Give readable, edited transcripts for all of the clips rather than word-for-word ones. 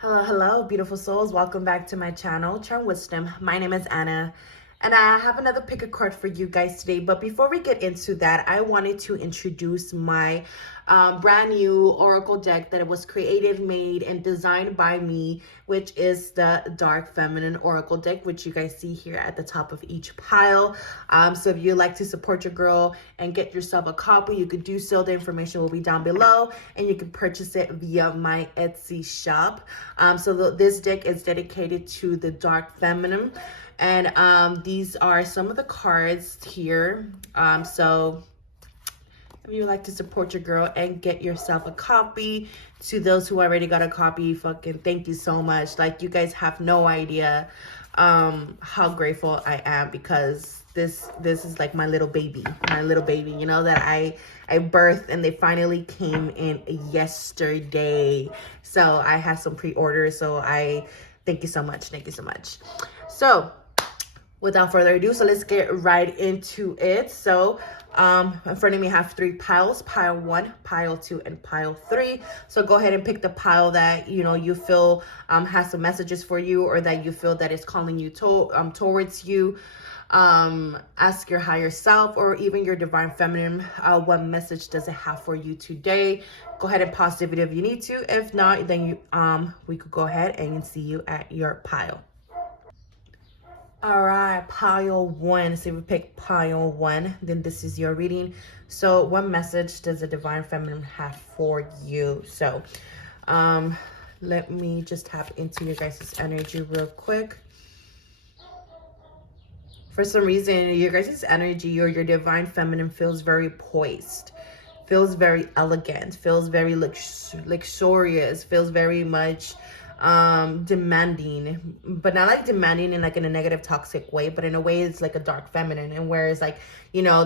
Hello, beautiful souls. Welcome back to my channel, Charm Wisdom. My name is Anna, and I have another pick a card for you guys today. But before we get into that, I wanted to introduce my brand new oracle deck that was created, made, and designed by me, which is the Dark Feminine Oracle deck, which you guys see here at the top of each pile. So if you'd like to support your girl and get yourself a copy, you could do so. The information will be down below, and you can purchase it via my Etsy shop. This deck is dedicated to the Dark Feminine. And these are some of the cards here. So if you would like to support your girl and get yourself a copy, to those who already got a copy, fucking thank you so much. Like, you guys have no idea how grateful I am, because this is like my little baby, you know, that I birthed, and they finally came in yesterday. So I had some pre-orders, so I thank you so much. So without further ado, so let's get right into it. So in front of me I have 3 piles: pile 1, pile 2, and pile 3. So go ahead and pick the pile that you feel has some messages for you, or that you feel that is calling you towards you. Ask your higher self, or even your divine feminine, what message does it have for you today. Go ahead and pause the video if you need to. If not, then we could go ahead and see you at your pile. All right, pile 1. So if we pick pile 1, then this is your reading. So what message does the divine feminine have for you? So let me just tap into your guys' energy real quick. For some reason, your guys' energy, or your divine feminine, feels very poised, feels very elegant, feels very luxurious, feels very much demanding, but not like demanding in a negative toxic way, but in a way it's like a dark feminine. And whereas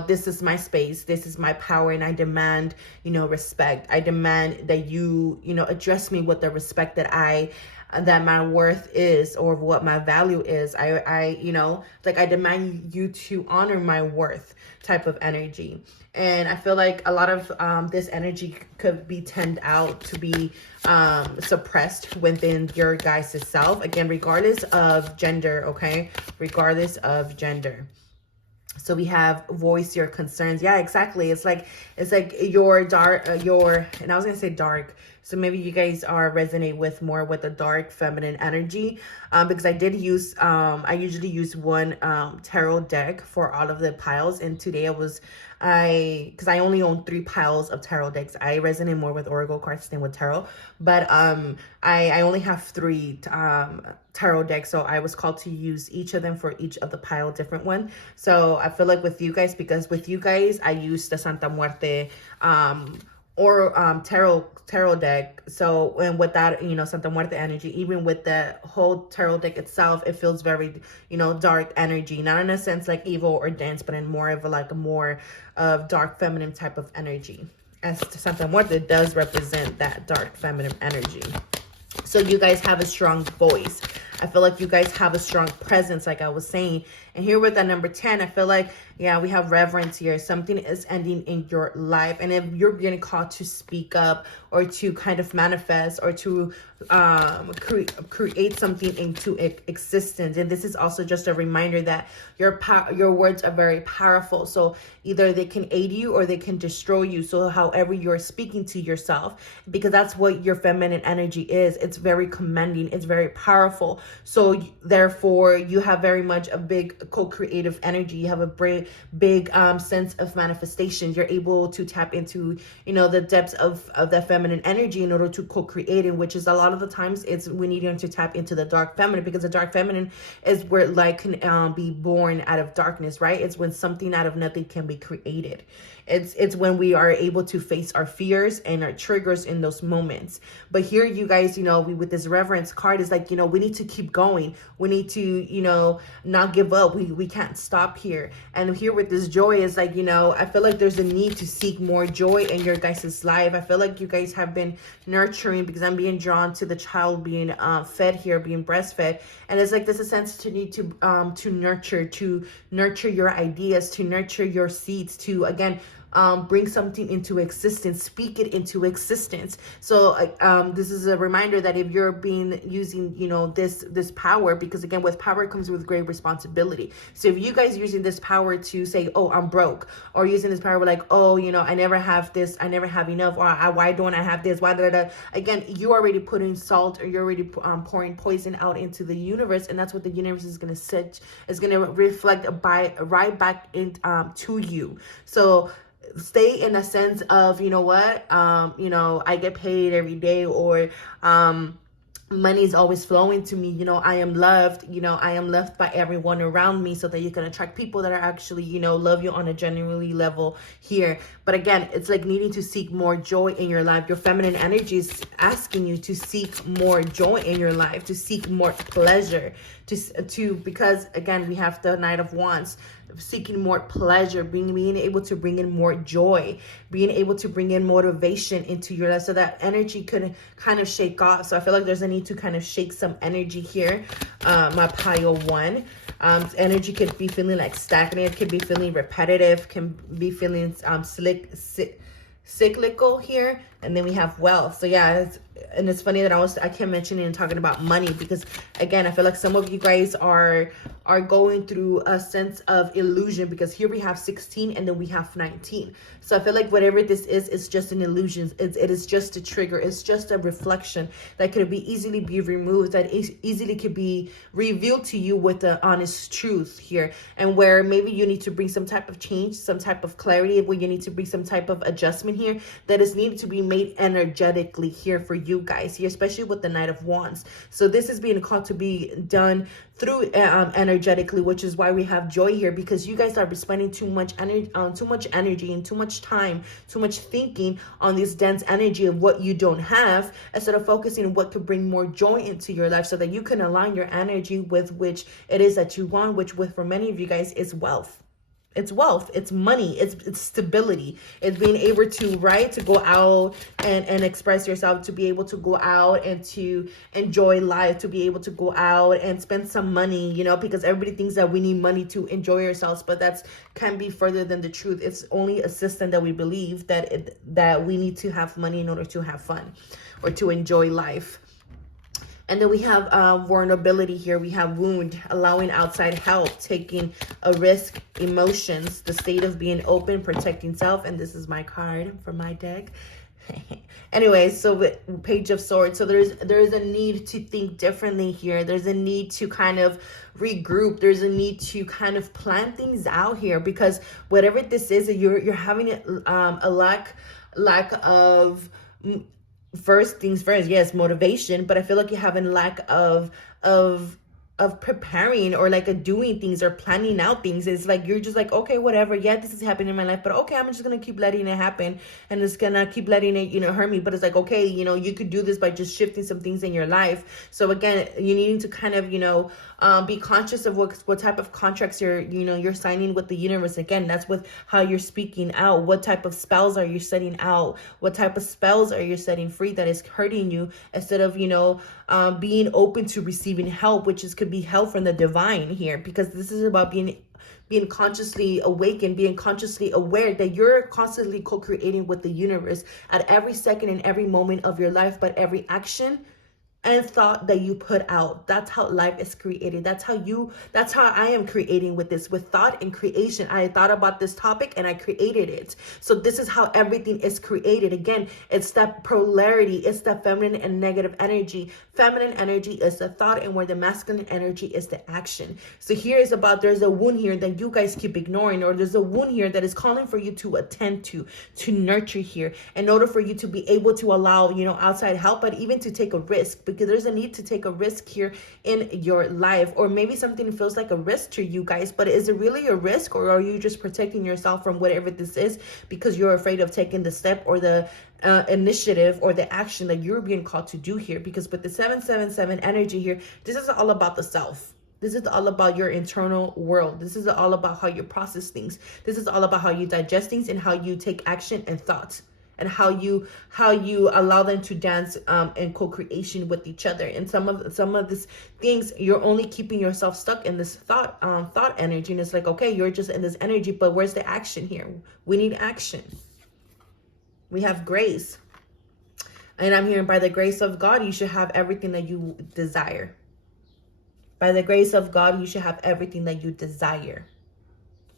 this is my space, this is my power, and I demand respect. I demand that you address me with the respect that my worth is, or what my value is. I demand you to honor my worth, type of energy. And I feel like a lot of this energy could be tend out to be suppressed within your guys' self, again, regardless of gender. Okay, regardless of gender. So we have voice your concerns. Yeah, exactly. It's like your dark, and I was gonna say dark. So maybe you guys resonate more with the dark feminine energy, because I usually use one tarot deck for all of the piles, and today because I only own 3 piles of tarot decks. I resonate more with oracle cards than with tarot, but I only have 3 tarot decks, so I was called to use each of them for each of the pile, different one. So I feel like with you guys, because with you guys I use the Santa Muerte or tarot deck. So, and with that Santa Muerte energy, even with the whole tarot deck itself, it feels very dark energy, not in a sense like evil or dense, but in more of a more of dark feminine type of energy, as Santa Muerte does represent that dark feminine energy. So you guys have a strong voice. I feel like you guys have a strong presence, like I was saying. And here with that number 10, I feel like, yeah, we have reverence here. Something is ending in your life. And if you're getting called to speak up, or to kind of manifest, or to create something into existence. And this is also just a reminder that your words are very powerful. So either they can aid you, or they can destroy you. So however you're speaking to yourself, because that's what your feminine energy is. It's very commanding. It's very powerful. So therefore, you have very much a big co-creative energy. You have a big sense of manifestation. You're able to tap into the depths of that feminine energy in order to co-create it, which is a lot of the times we need to tap into the dark feminine, because the dark feminine is where light can be born out of darkness, right? It's when something out of nothing can be created. It's when we are able to face our fears and our triggers in those moments. But here, you guys, with this reverence card, is like, we need to keep going. We need to, not give up. We can't stop here. And here with this joy is like, I feel like there's a need to seek more joy in your guys' life. I feel like you guys have been nurturing, because I'm being drawn to the child being fed here, being breastfed. And it's like there's a sense to need to nurture your ideas, to nurture your seeds, to again bring something into existence, speak it into existence. So this is a reminder that if you're using, you know, this power, because again, with power comes with great responsibility. So if you guys using this power to say, oh, I'm broke, or using this power like, oh, you know, I never have this, I never have enough, or why don't I have this, why again, you already putting salt, or you're already pouring poison out into the universe, and that's what the universe is going to set, is going to reflect right back in to you. So stay in a sense of, you know what, you know, I get paid every day, or money is always flowing to me, you know, I am loved, you know, I am loved by everyone around me, so that you can attract people that are actually, you know, love you on a genuinely level here. But again, it's like needing to seek more joy in your life. Your feminine energy is asking you to seek more joy in your life, to seek more pleasure, because again, we have the Knight of Wands, seeking more pleasure, being able to bring in more joy, being able to bring in motivation into your life, so that energy could kind of shake off. So I feel like there's a need to kind of shake some energy here. My pile one, energy could be feeling like stagnant, could be feeling repetitive, can be feeling cyclical here. And then we have wealth. So yeah, it's funny that I kept mentioning and talking about money, because again, I feel like some of you guys are going through a sense of illusion, because here we have 16 and then we have 19. So I feel like whatever this is just an illusion. It is just a trigger. It's just a reflection that could easily be removed, that easily could be revealed to you with the honest truth here, and where maybe you need to bring some type of change, some type of clarity, where you need to bring some type of adjustment here that is needed to be made energetically here for you guys here, especially with the Knight of Wands. So this is being called to be done through energetically, which is why we have joy here, because you guys are spending too much energy and too much time, too much thinking on this dense energy of what you don't have, instead of focusing on what could bring more joy into your life, so that you can align your energy with which it is that you want, which for many of you guys is wealth. It's wealth, it's money, it's stability, it's being able to, right, to go out and express yourself, to be able to go out and to enjoy life, to be able to go out and spend some money, you know, because everybody thinks that we need money to enjoy ourselves, but that's can be further than the truth. It's only a system that we believe that we need to have money in order to have fun or to enjoy life. And then we have vulnerability here. We have wound, allowing outside help, taking a risk, emotions, the state of being open, protecting self. And this is my card for my deck. Anyway, so with Page of Swords. So there's a need to think differently here. There's a need to kind of regroup. There's a need to kind of plan things out here, because whatever this is, you're having a lack of... First things first, yes, motivation, but I feel like you have a lack of preparing, or like a doing things or planning out things. It's like you're just like, okay, whatever, yeah, this is happening in my life, but okay, I'm just gonna keep letting it happen, and it's gonna keep letting it, you know, hurt me. But it's like, okay, you know, you could do this by just shifting some things in your life. So again, you need to kind of, you know, be conscious of what type of contracts you're signing with the universe. Again, that's with how you're speaking out. What type of spells are you setting out? What type of spells are you setting free that is hurting you, instead of, you know, being open to receiving help, which could be help from the divine here, because this is about being consciously awakened, being consciously aware that you're constantly co-creating with the universe at every second and every moment of your life, but every action and thought that you put out. That's how life is created. That's how I am creating with this, with thought and creation. I thought about this topic and I created it. So this is how everything is created. Again, it's that polarity. It's the feminine and negative energy. Feminine energy is the thought, and where the masculine energy is the action. So here is about, there's a wound here that you guys keep ignoring, or there's a wound here that is calling for you to attend to nurture here, in order for you to be able to allow, you know, outside help, but even to take a risk, because there's a need to take a risk here in your life. Or maybe something feels like a risk to you guys, but is it really a risk, or are you just protecting yourself from whatever this is because you're afraid of taking the step or the initiative or the action that you're being called to do here? Because with the 777 energy here, this is all about the self. This is all about your internal world. This is all about how you process things. This is all about how you digest things and how you take action and thoughts. and how you allow them to dance in co-creation with each other. And some of these things, you're only keeping yourself stuck in this thought energy, and it's like, okay, you're just in this energy, but where's the action here? We need action. We have grace. And I'm hearing, by the grace of God, you should have everything that you desire. By the grace of God, you should have everything that you desire.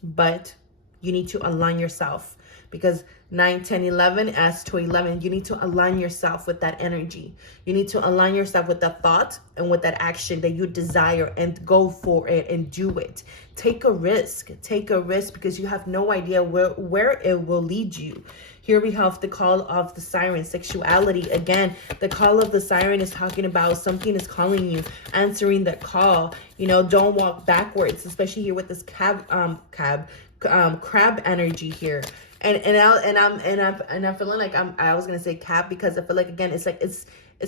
But you need to align yourself, because 9, 10, 11 adds to 11. You need to align yourself with that energy. You need to align yourself with that thought and with that action that you desire, and go for it and do it. Take a risk. Take a risk, because you have no idea where it will lead you. Here we have the call of the siren, sexuality. Again, the call of the siren is talking about something is calling you, answering that call. You know, don't walk backwards, especially here with this crab energy here. And I'm feeling like I was gonna say cab, because I feel like, again, it's like it's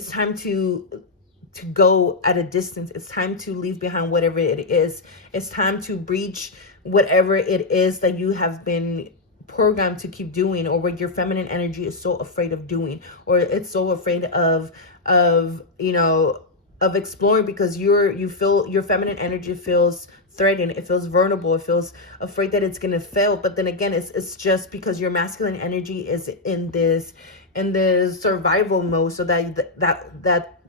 time to go at a distance. It's time to leave behind whatever it is. It's time to breach whatever it is that you have been programmed to keep doing, or what your feminine energy is so afraid of doing, or it's so afraid of exploring, because you feel your feminine energy feels threatened. It feels vulnerable. It feels afraid that it's gonna fail. But then again, it's just because your masculine energy is in this survival mode, so that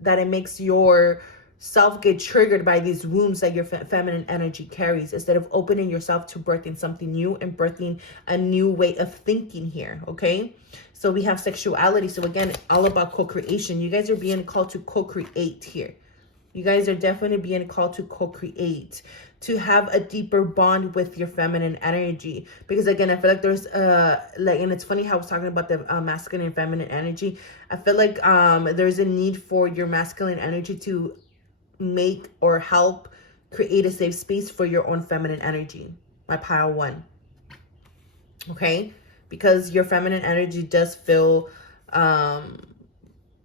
it makes your self get triggered by these wounds that your feminine energy carries, instead of opening yourself to birthing something new and birthing a new way of thinking here. Okay, so we have sexuality. So again, all about co-creation. You guys are being called to co-create here. You guys are definitely being called to co-create, to have a deeper bond with your feminine energy. Because again, I feel like there's and it's funny how I was talking about the masculine and feminine energy. I feel like there's a need for your masculine energy to make or help create a safe space for your own feminine energy, my pile 1. Okay, because your feminine energy does feel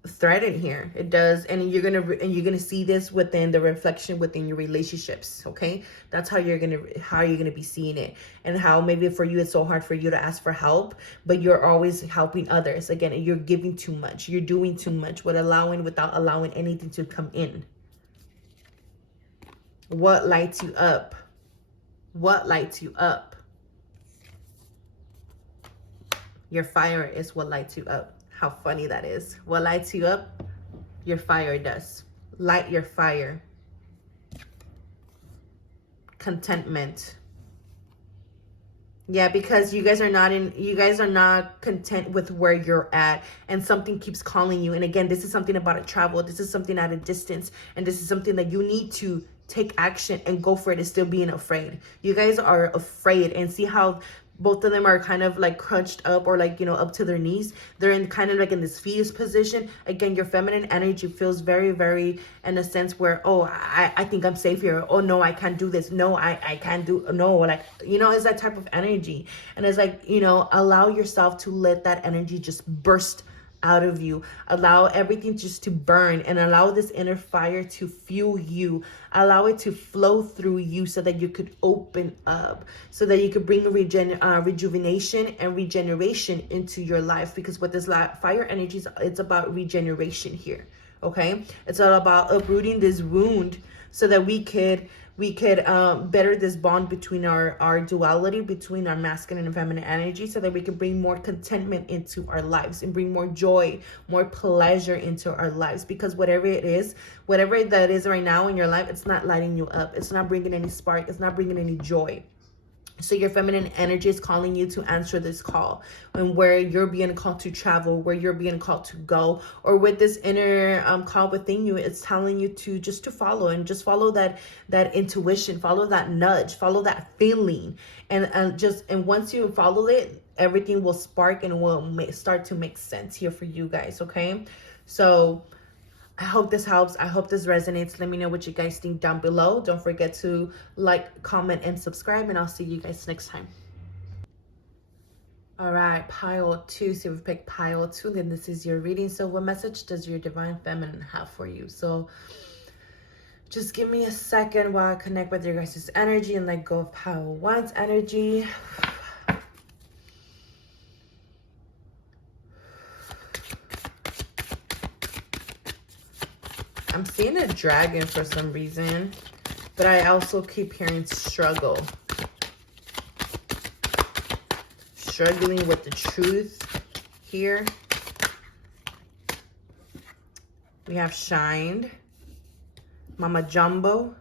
threatened here. It does. And you're gonna see this within the reflection within your relationships. Okay, that's how you're gonna be seeing it, and how maybe for you it's so hard for you to ask for help, but you're always helping others. Again, you're giving too much, you're doing too much without allowing anything to come in. What lights you up? What lights you up? Your fire is what lights you up. How funny that is. What lights you up? Your fire does. Light your fire. Contentment. Yeah, because you guys are not content with where you're at, and something keeps calling you. And again, this is something about a travel. This is something at a distance, and this is something that you need to take action and go for it, and still being afraid. You guys are afraid, and see how both of them are kind of like crunched up, or like, up to their knees. They're in kind of like in this fetus position. Again, your feminine energy feels very, very in a sense where, oh, I think I'm safe here. Oh no, I can't do this. No, I can't do, no, like, it's that type of energy. And it's like, allow yourself to let that energy just burst out of you. Allow everything just to burn, and allow this inner fire to fuel you. Allow it to flow through you, so that you could open up, so that you could bring rejuvenation and regeneration into your life. Because with this fire energy, it's about regeneration here. Okay, it's all about uprooting this wound, so that we could better this bond between our duality, between our masculine and feminine energy, so that we can bring more contentment into our lives, and bring more joy, more pleasure into our lives. Because whatever that is right now in your life, it's not lighting you up. It's not bringing any spark. It's not bringing any joy. So your feminine energy is calling you to answer this call, and where you're being called to travel, where you're being called to go, or with this inner call within you, it's telling you to just follow, and just follow that intuition, follow that nudge, follow that feeling, and once you follow it, everything will spark and will start to make sense here for you guys. Okay, so I hope this helps. I hope this resonates. Let me know what you guys think down below. Don't forget to like, comment, and subscribe, and I'll see you guys next time. All right, pile 2. So we've picked pile 2, then this is your reading. So what message does your divine feminine have for you? So just give me a second while I connect with your guys' energy and let go of pile 1's energy. I'm seeing a dragon for some reason, but I also keep hearing struggle. Struggling with the truth here. We have shined, Mama Jumbo,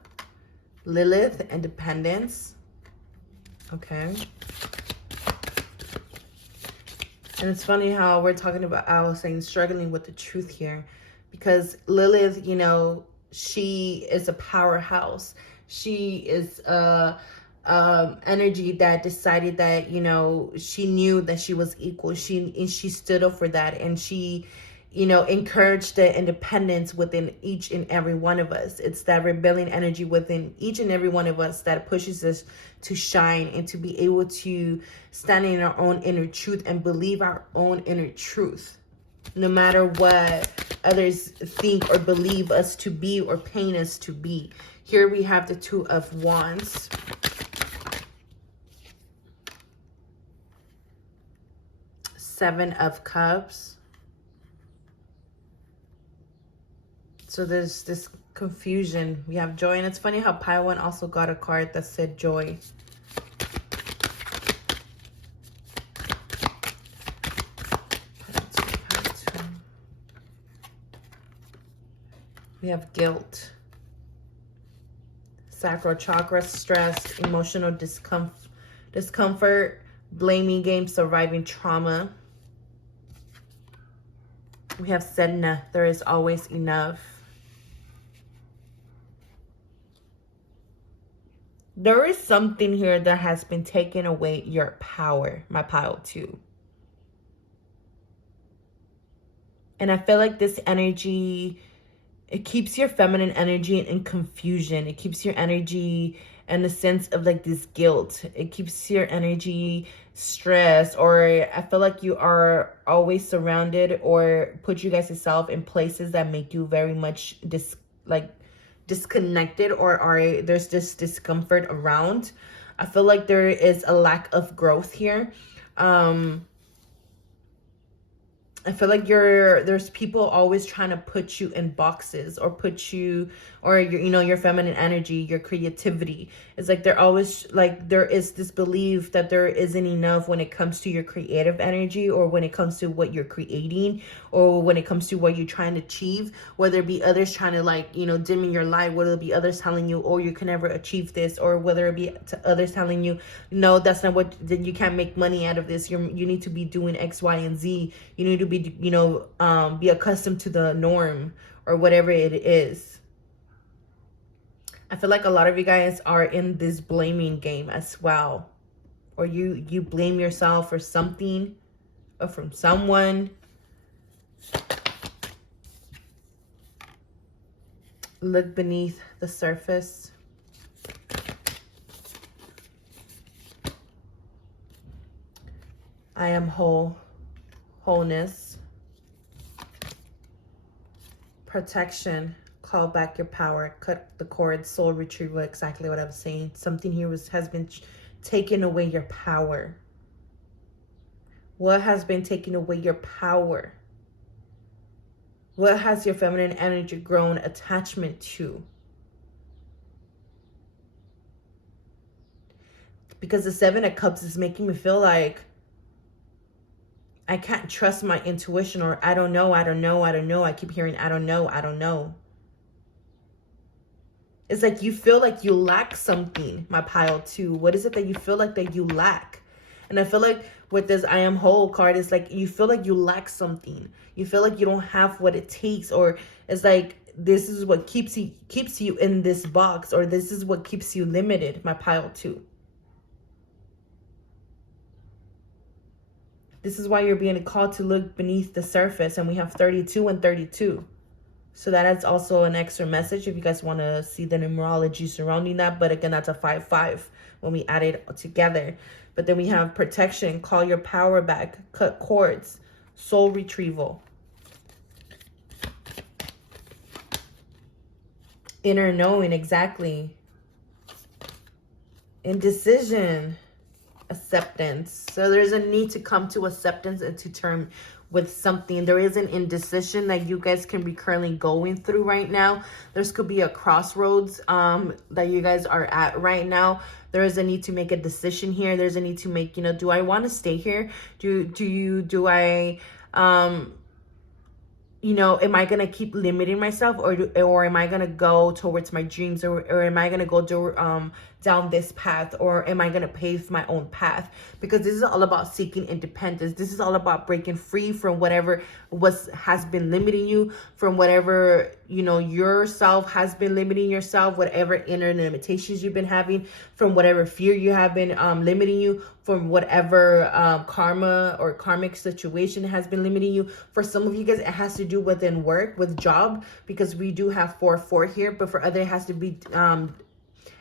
Lilith, independence. Okay. And it's funny how we're talking about, I was saying struggling with the truth here, because Lilith, you know, she is a powerhouse. She is a energy that decided that, you know, she knew that she was equal. She stood up for that, and she, you know, encouraged the independence within each and every one of us. It's that rebellion energy within each and every one of us that pushes us to shine and to be able to stand in our own inner truth and believe our own inner truth, no matter what others think or believe us to be or paint us to be. Here we have the Two of Wands. Seven of Cups. So there's this confusion. We have joy. And it's funny how Pi One also got a card that said joy. We have guilt. Sacral chakra, stress, emotional discomfort, blaming game, surviving trauma. We have Sedna. There is always enough. There is something here that has been taking away your power, my pile 2. And I feel like this energy, it keeps your feminine energy in confusion. It keeps your energy in a sense of like this guilt. It keeps your energy stressed, or I feel like you are always surrounded or put you guys yourself in places that make you very much disconnected, or there's this discomfort around. I feel like there is a lack of growth here. I feel like there's people always trying to put you in boxes, or put you, or your, you know, your feminine energy, your creativity. It's like they're always like, there is this belief that there isn't enough when it comes to your creative energy, or when it comes to what you're creating, or when it comes to what you're trying to achieve, whether it be others trying to, like, you know, dim in your light, whether it be others telling you, oh, you can never achieve this, or whether it be to others telling you, no, that's not what, you can't make money out of this. You need to be doing X, Y, and Z. You need to be, you know, be accustomed to the norm, or whatever it is. I feel like a lot of you guys are in this blaming game as well, or you blame yourself for something or from someone. Look beneath the surface. I am whole. Wholeness. Protection. Call back your power. Cut the cord. Soul retrieval. Exactly what I was saying. Something here has been taking away your power. What has been taking away your power? What has your feminine energy grown attachment to? Because the Seven of Cups is making me feel like I can't trust my intuition, or I don't know. I keep hearing, I don't know. It's like you feel like you lack something, my pile 2. What is it that you feel like that you lack? And I feel like with this I am whole card, it's like you feel like you lack something. You feel like you don't have what it takes, or it's like this is what keeps you in this box, or this is what keeps you limited, my pile 2. This is why you're being called to look beneath the surface, and we have 32 and 32. So that is also an extra message if you guys want to see the numerology surrounding that. But again, that's a 5-5 when we add it together. But then we have protection, call your power back, cut cords, soul retrieval, inner knowing, exactly, indecision, acceptance. So there's a need to come to acceptance and to term with something. There is an indecision that you guys can be currently going through right now. This could be a crossroads that you guys are at right now. There is a need to make a decision here. There's a need to make, do I want to stay here? Do I am I going to keep limiting myself, or am I going to go towards my dreams, or am I going to go down this path, or am I going to pave my own path? Because this is all about seeking independence. This is all about breaking free from whatever has been limiting you, from whatever, yourself has been limiting yourself, whatever inner limitations you've been having, from whatever fear you have been limiting you, from whatever karma or karmic situation has been limiting you. For some of you guys, it has to do within work, with job, because we do have 4-4 here, but for other, it has to be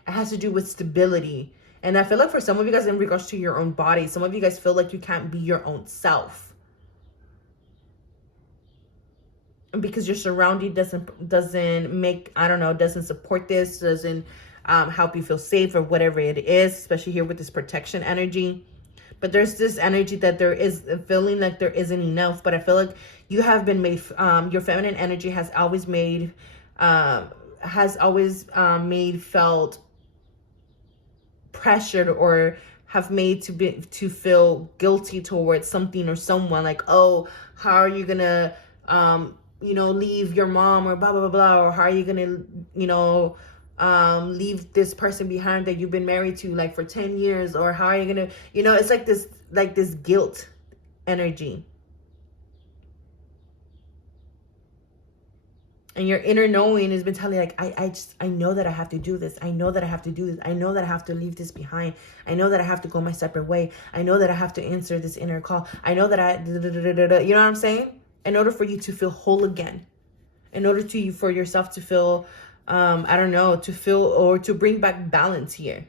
it has to do with stability. And I feel like for some of you guys, in regards to your own body, some of you guys feel like you can't be your own self, because your surrounding doesn't make, doesn't support this, doesn't help you feel safe, or whatever it is, especially here with this protection energy. But there's this energy that there is a feeling like there isn't enough. But I feel like you have been made, your feminine energy has always made felt pressured, or have made to feel guilty towards something or someone. Like, oh, how are you gonna leave your mom, or blah blah blah blah, or how are you gonna leave this person behind that you've been married to like for 10 years, or how are you gonna, it's like this guilt energy. And your inner knowing has been telling you, like, I know that I have to do this. I know that I have to do this. I know that I have to leave this behind. I know that I have to go my separate way. I know that I have to answer this inner call. I know that you know what I'm saying? In order for you to feel whole again, in order for yourself to feel, to feel, or to bring back balance here.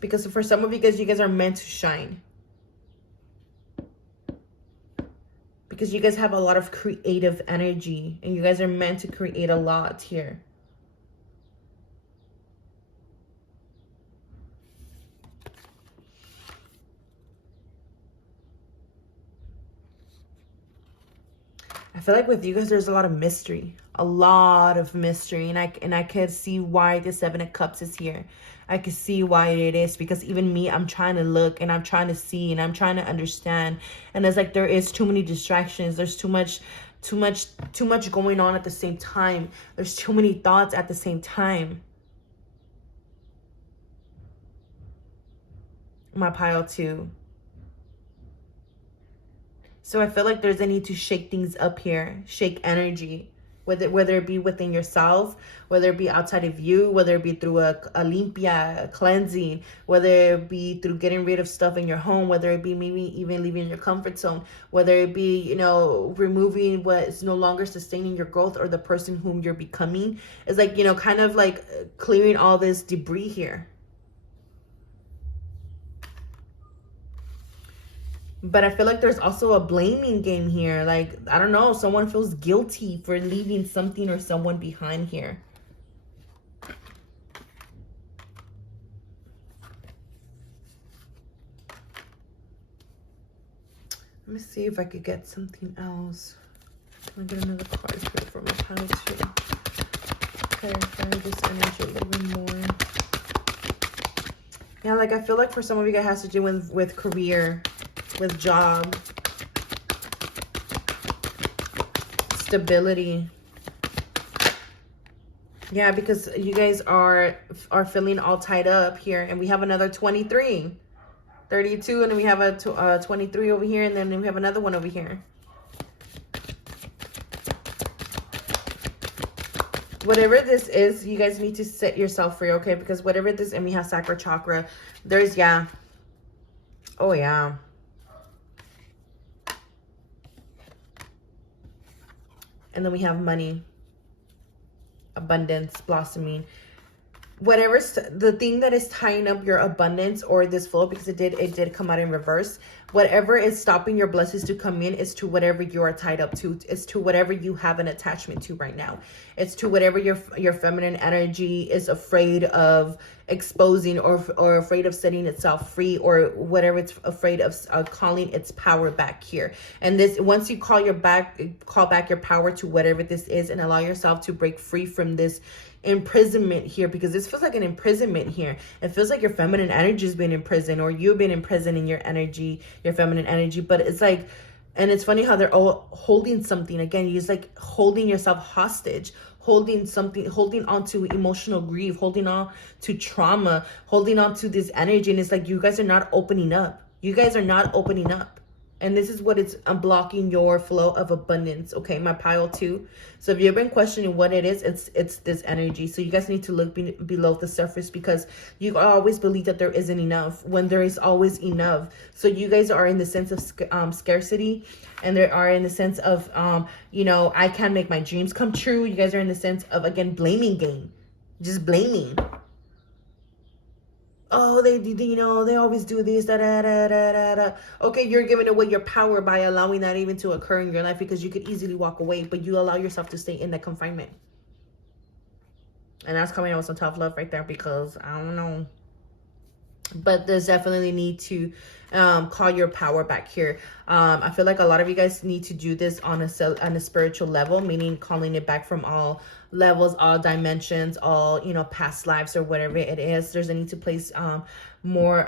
Because for some of you guys are meant to shine. Because you guys have a lot of creative energy, and you guys are meant to create a lot here. I feel like with you guys, there's a lot of mystery. A lot of mystery. And I could see why the 7 of Cups is here. I could see why it is, because even me, I'm trying to look, and I'm trying to see, and I'm trying to understand. And it's like there is too many distractions. There's too much going on at the same time. There's too many thoughts at the same time. My pile too. So I feel like there's a need to shake things up here, shake energy. Whether it be within yourself, whether it be outside of you, whether it be through a limpia, a cleansing, whether it be through getting rid of stuff in your home, whether it be maybe even leaving your comfort zone, whether it be, removing what is no longer sustaining your growth or the person whom you're becoming. It's like, kind of like clearing all this debris here. But I feel like there's also a blaming game here. Like, I don't know, someone feels guilty for leaving something or someone behind here. Let me see if I could get something else. I'll get another card here for my pile too. Clarify this energy a little bit more. Yeah, like I feel like for some of you guys, it has to do with career, with job, stability. Yeah, because you guys are feeling all tied up here, and we have another 23, 32, and then we have a 23 over here, and then we have another one over here. Whatever this is, you guys need to set yourself free, okay? Because whatever this, and we have sacral chakra, there's, yeah. Oh, yeah. And then we have money, abundance, blossoming. Whatever's the thing that is tying up your abundance or this flow, because it did come out in reverse. Whatever is stopping your blessings to come in is to whatever you are tied up to. It's to whatever you have an attachment to right now. It's to whatever your feminine energy is afraid of exposing, or afraid of setting itself free, or whatever it's afraid of calling its power back here. And this, once you call back your power to whatever this is, and allow yourself to break free from this imprisonment here, because this feels like an imprisonment here. It feels like your feminine energy has been imprisoned, or you've been imprisoned in your energy, your feminine energy. But it's like, and it's funny how they're all holding something. Again, you're just like holding yourself hostage, holding something, holding on to emotional grief, holding on to trauma, holding on to this energy. And it's like, you guys are not opening up. You guys are not opening up. And this is what it's unblocking your flow of abundance. Okay, my pile 2. So if you've been questioning what it is, it's this energy. So you guys need to look below the surface, because you always believe that there isn't enough when there is always enough. So you guys are in the sense of scarcity, and there are in the sense of, I can't make my dreams come true. You guys are in the sense of, again, blaming game, just blaming. Oh, they always do this, da, da, da, da, da. Okay, you're giving away your power by allowing that even to occur in your life, because you could easily walk away, but you allow yourself to stay in that confinement. And that's coming out with some tough love right there, because I don't know. But there's definitely need to call your power back here. I feel like a lot of you guys need to do this on a spiritual level, meaning calling it back from all levels, all dimensions, all, past lives, or whatever it is. There's a need to place more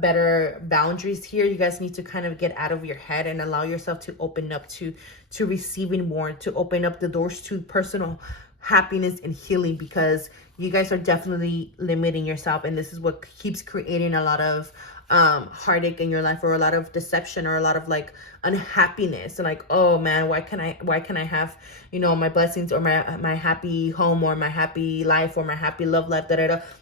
better boundaries here. You guys need to kind of get out of your head and allow yourself to open up to receiving more, to open up the doors to personal happiness and healing, because you guys are definitely limiting yourself, and this is what keeps creating a lot of heartache in your life, or a lot of deception, or a lot of like unhappiness, and like, oh man, why can I have my blessings, or my happy home, or my happy life, or my happy love life,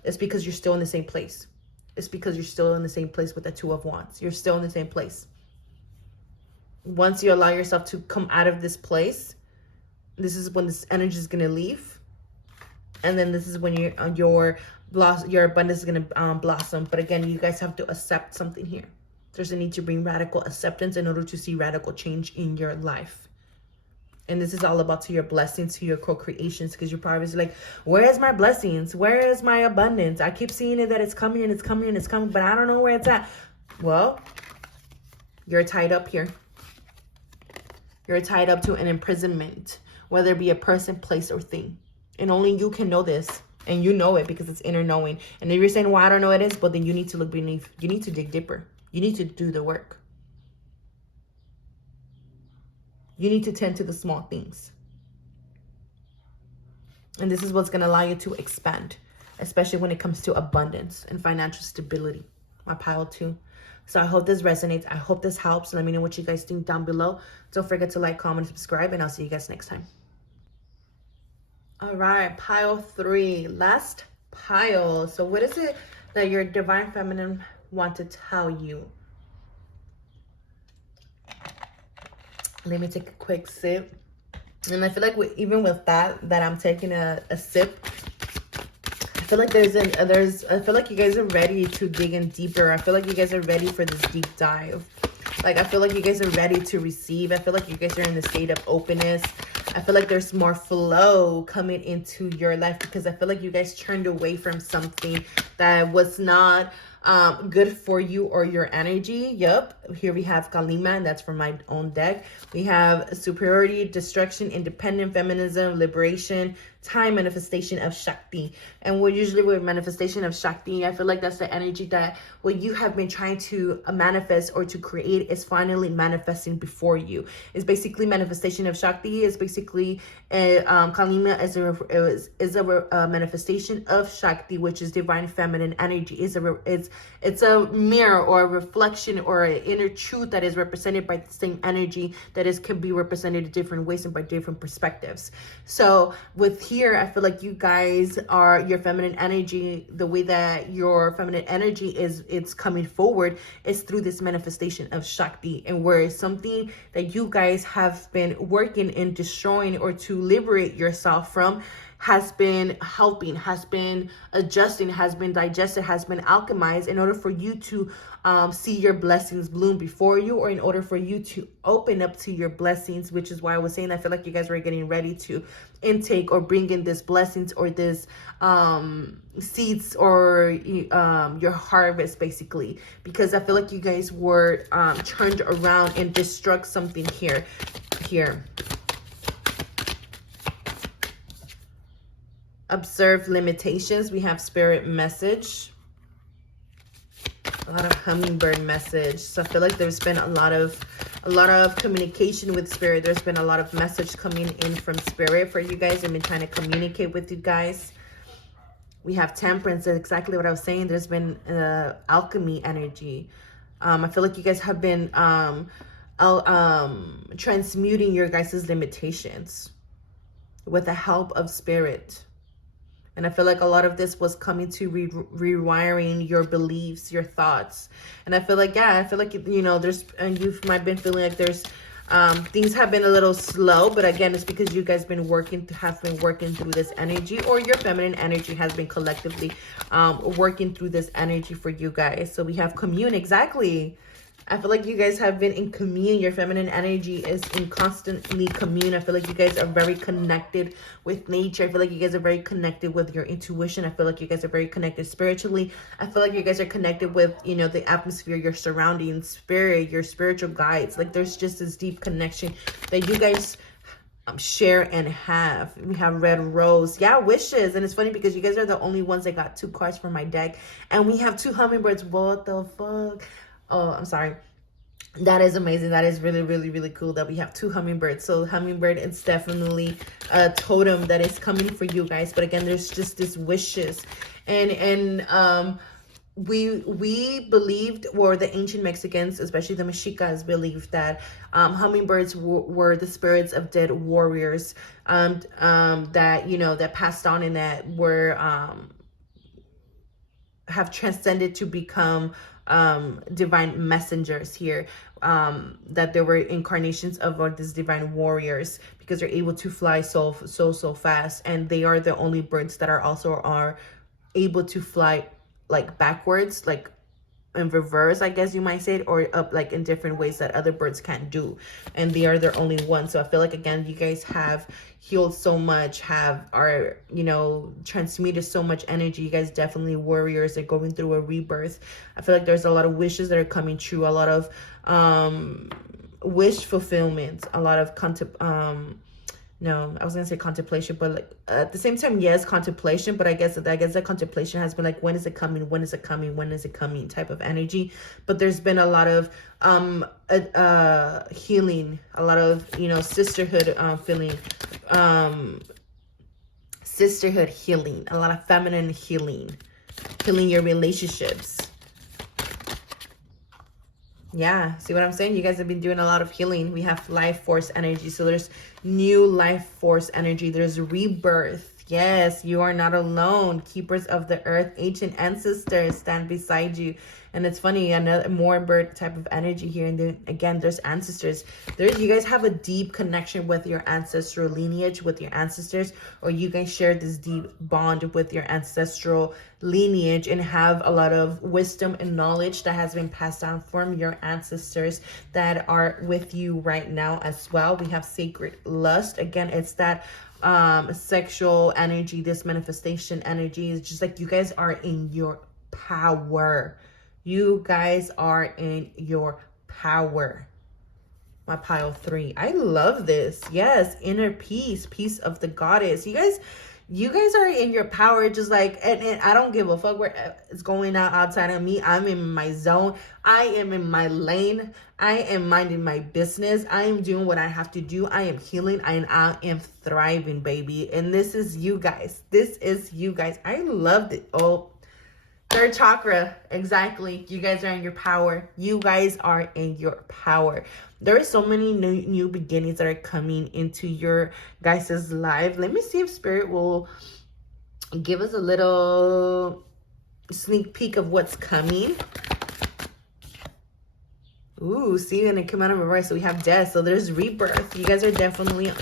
It's because you're still in the same place. It's because you're still in the same place with the 2 of Wands. You're still in the same place. Once you allow yourself to come out of this place, this is when this energy is going to leave. And then this is when your abundance is going to blossom. But again, you guys have to accept something here. There's a need to bring radical acceptance in order to see radical change in your life. And this is all about to your blessings, to your co-creations, because you're probably like, where is my blessings? Where is my abundance? I keep seeing it that it's coming and it's coming and it's coming, but I don't know where it's at. Well, you're tied up here. You're tied up to an imprisonment, whether it be a person, place, or thing. And only you can know this. And you know it because it's inner knowing. And if you're saying, well, I don't know what it is, but then you need to look beneath. You need to dig deeper. You need to do the work. You need to tend to the small things. And this is what's going to allow you to expand, especially when it comes to abundance and financial stability. My pile 2. So I hope this resonates. I hope this helps. Let me know what you guys think down below. Don't forget to like, comment, subscribe, and I'll see you guys next time. All right, pile 3, last pile. So what is it that your divine feminine want to tell you? Let me take a quick sip. And I feel like even with that I'm taking a sip, I feel like I feel like you guys are ready to dig in deeper. I feel like you guys are ready for this deep dive. Like, I feel like you guys are ready to receive. I feel like you guys are in the state of openness. I feel like there's more flow coming into your life, because I feel like you guys turned away from something that was not good for you or your energy. Yup. Here we have Kalima, and that's from my own deck. We have superiority, destruction, independent, feminism, liberation, time, manifestation of Shakti. And we're usually with manifestation of Shakti, I feel like that's the energy that what you have been trying to manifest or to create is finally manifesting before you. It's basically manifestation of Shakti. It's basically Kalima is a manifestation of Shakti, which is divine feminine energy. It's a mirror or a reflection or an inner truth that is represented by the same energy that can be represented in different ways and by different perspectives. So with here, I feel like you guys are your feminine energy. The way that your feminine energy it's coming forward is through this manifestation of Shakti, and where it's something that you guys have been working in destroying or to liberate yourself from. has been helping, has been adjusting, has been digested, has been alchemized in order for you to see your blessings bloom before you, or in order for you to open up to your blessings, which is why I was saying I feel like you guys were getting ready to intake or bring in this blessings or this seeds or your harvest, basically, because I feel like you guys were turned around and destruct something here. Observe limitations. We have spirit message, a lot of hummingbird message. So I feel like there's been a lot of communication with spirit. There's been a lot of message coming in from spirit for you guys. I've been trying to communicate with you guys. We have temperance. That's exactly what I was saying. There's been alchemy energy. I feel like you guys have been transmuting your guys' limitations with the help of spirit. And I feel like a lot of this was coming to rewiring your beliefs, your thoughts. And I feel like, yeah, I feel like, you know, there's, and you might have been feeling like there's, things have been a little slow, but again, it's because you guys have been working through this energy, or your feminine energy has been collectively working through this energy for you guys. So we have commune, exactly. I feel like you guys have been in commune. Your feminine energy is in constantly commune. I feel like you guys are very connected with nature. I feel like you guys are very connected with your intuition. I feel like you guys are very connected spiritually. I feel like you guys are connected with, you know, the atmosphere, your surroundings, spirit, your spiritual guides. Like there's just this deep connection that you guys share and have. We have red rose, yeah, wishes. And it's funny because you guys are the only ones that got 2 cards from my deck, and we have 2 hummingbirds. What the fuck? Oh, I'm sorry. That is amazing. That is really, really, really cool that we have 2 hummingbirds. So hummingbird, it's definitely a totem that is coming for you guys. But again, there's just this wishes, and we believed, or the ancient Mexicans, especially the Mexicas, believed that hummingbirds were the spirits of dead warriors, that, you know, that passed on and that were have transcended to become divine messengers here, that there were incarnations of these divine warriors, because they're able to fly so fast, and they are the only birds that are able to fly like backwards, like in reverse, I guess you might say it, or up like in different ways that other birds can't do, and they are their only one. So I feel like, again, you guys have healed so much, are, you know, transmuted so much energy. You guys definitely warriors are going through a rebirth. I feel like there's a lot of wishes that are coming true, a lot of wish fulfillment, a lot of no, I was gonna say contemplation, but like at the same time, yes, contemplation. But I guess that contemplation has been like, when is it coming? When is it coming? When is it coming? Type of energy. But there's been a lot of healing, a lot of, you know, sisterhood feeling, sisterhood healing, a lot of feminine healing your relationships. Yeah, see what I'm saying? You guys have been doing a lot of healing. We have life force energy. So there's new life force energy. There's rebirth. Yes, you are not alone. Keepers of the earth, ancient ancestors stand beside you. And it's funny, another more bird type of energy here. And then again, there's ancestors. You guys have a deep connection with your ancestral lineage, with your ancestors, or you guys share this deep bond with your ancestral lineage and have a lot of wisdom and knowledge that has been passed down from your ancestors that are with you right now as well. We have sacred lust. Again, it's that sexual energy, this manifestation energy. Is just like you guys are in your power. You guys are in your power. My pile 3. I love this. Yes, inner peace, peace of the goddess. You guys are in your power, just like, and I don't give a fuck where it's going on outside of me. I'm in my zone. I am in my lane. I am minding my business. I am doing what I have to do. I am healing, and I am thriving, baby. And this is you guys. This is you guys. I loved it. Oh, 3rd chakra. Exactly. You guys are in your power. You guys are in your power. There are so many new beginnings that are coming into your guys' life. Let me see if Spirit will give us a little sneak peek of what's coming. Ooh, see, and it came out of reverse. So we have death. So there's rebirth. You guys are definitely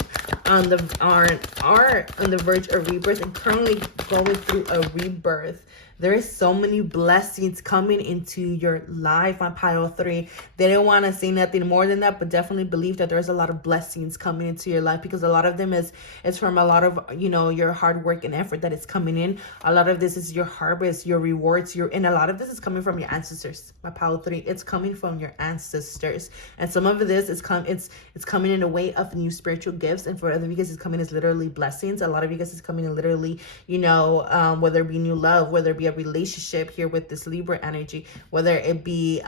on the are on the verge of rebirth and currently going through a rebirth. There is so many blessings coming into your life on pile 3. They don't want to say nothing more than that, but definitely believe that there's a lot of blessings coming into your life, because a lot of them is from a lot of, you know, your hard work and effort that is coming in. A lot of this is your harvest, your rewards, and a lot of this is coming from your ancestors. My pile 3, it's coming from your ancestors, and some of this is it's coming in a way of new spiritual gifts, and for other of you guys, it's coming as literally blessings. A lot of you guys is coming in literally, you know, whether it be new love, whether it be a relationship here with this Libra energy, whether it be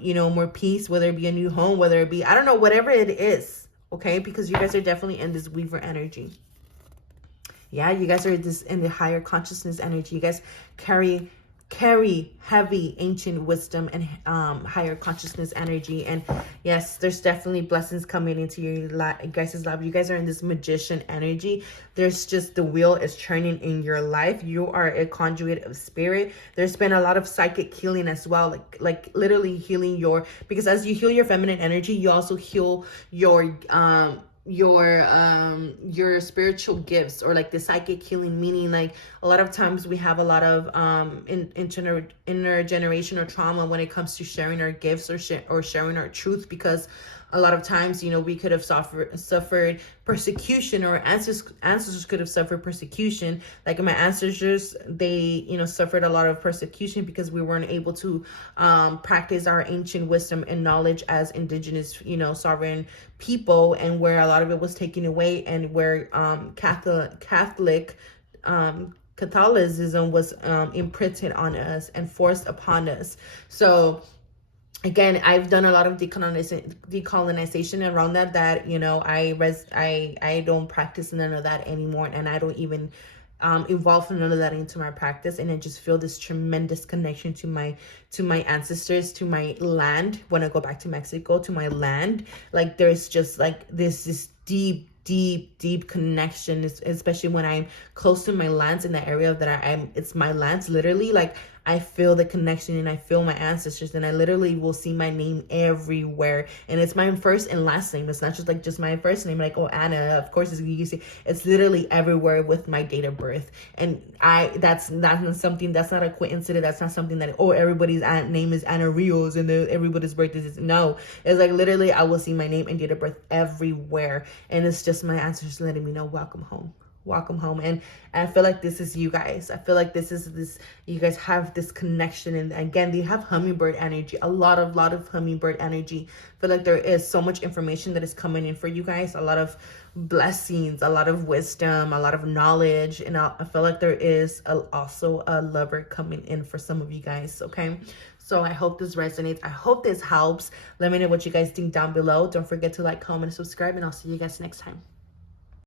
you know, more peace, whether it be a new home, whether it be, I don't know, whatever it is, okay? Because you guys are definitely in this Weaver energy. Yeah, you guys are this in the higher consciousness energy. You guys carry heavy ancient wisdom and higher consciousness energy. And yes, there's definitely blessings coming into your guys' life. You guys are in this magician energy. There's just, the wheel is turning in your life. You are a conduit of spirit. There's been a lot of psychic healing as well, like literally healing because as you heal your feminine energy, you also heal your spiritual gifts, or like the psychic healing, meaning like a lot of times we have a lot of intergenerational trauma when it comes to sharing our gifts or sharing our truth, because a lot of times, you know, we could have suffered persecution, or ancestors could have suffered persecution. Like my ancestors, they, you know, suffered a lot of persecution because we weren't able to practice our ancient wisdom and knowledge as indigenous, you know, sovereign people, and where a lot of it was taken away, and where Catholicism was imprinted on us and forced upon us. So again, I've done a lot of decolonization around that, you know, I don't practice none of that anymore, and I don't even involve none of that into my practice. And I just feel this tremendous connection to my ancestors, to my land. When I go back to Mexico, to my land, like there's just like this deep connection, especially when I'm close to my lands in the area that it's my lands. Literally, like I feel the connection and I feel my ancestors, and I literally will see my name everywhere. And it's my first and last name. It's not just my first name, like, oh, Anna, of course it's literally everywhere with my date of birth. And that's not a coincidence. That's not something that, oh, everybody's name is Anna Rios and everybody's birthday is, no. It's like literally I will see my name and date of birth everywhere. And it's just my ancestors letting me know, welcome home. And I feel like this is you guys. I feel like you guys have this connection. And again, they have hummingbird energy, a lot of hummingbird energy. I feel like there is so much information that is coming in for you guys, a lot of blessings, a lot of wisdom, a lot of knowledge. And I feel like there is also a lover coming in for some of you guys, okay? So I hope this resonates. I hope this helps. Let me know what you guys think down below. Don't forget to like, comment, and subscribe, and I'll see you guys next time.